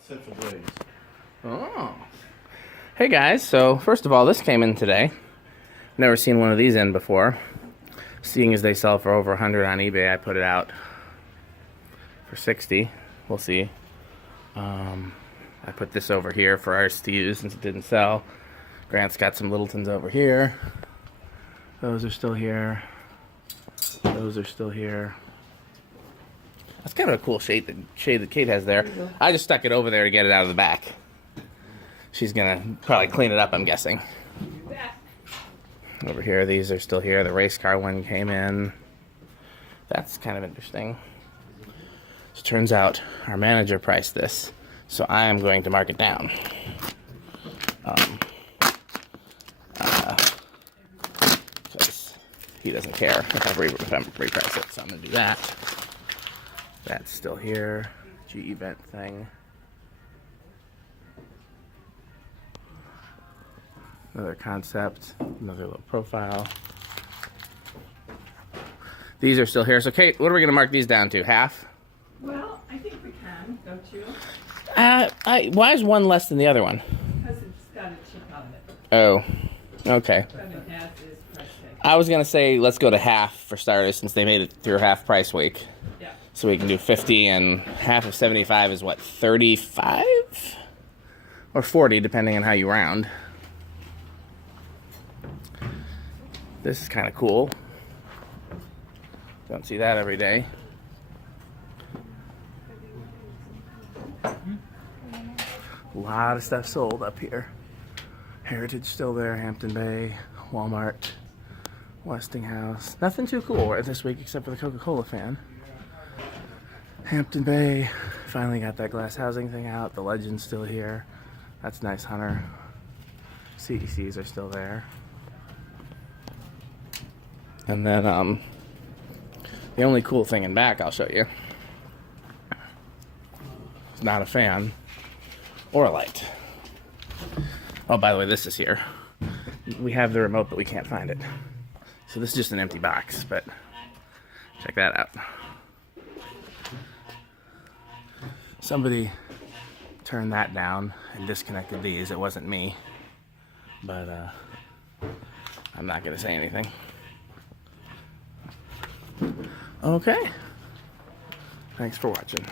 central blaze. Oh. Hey guys, so first of all, this came in today. Never seen one of these in before. Seeing as they sell for over 100 on eBay, I put it out for 60. We'll see. I put this over here for ours to use since it didn't sell. Grant's got some Littletons over here. Those are still here. Those are still here. That's kind of a cool shade that Kate has there. I just stuck it over there to get it out of the back. She's gonna probably clean it up, I'm guessing. Over here, these are still here. The race car one came in. That's kind of interesting. So it turns out our manager priced this, so I am going to mark it down. Because he doesn't care if I reprice it, so I'm going to do that. That's still here. GE vent thing. Another concept, another little profile. These are still here. So Kate, what are we going to mark these down to? Half? Well, I think we can, don't you? Why is one less than the other one? Because it's got a chip on it. Oh, okay. But it has this price tag. I was going to say let's go to half for starters since they made it through half price week. Yeah. So we can do 50 and half of 75 is what, 35? Or 40 depending on how you round. This is kind of cool. Don't see that every day. A lot of stuff sold up here. Heritage still there, Hampton Bay, Walmart, Westinghouse. Nothing too cool this week except for the Coca-Cola fan. Hampton Bay, finally got that glass housing thing out. The Legend's still here. That's nice, Hunter. CECs are still there. And then the only cool thing in back I'll show you. It's not a fan or a light. Oh, by the way, this is here. We have the remote, but we can't find it. So this is just an empty box, but check that out. Somebody turned that down and disconnected these. It wasn't me, but I'm not gonna say anything. Okay. Thanks for watching.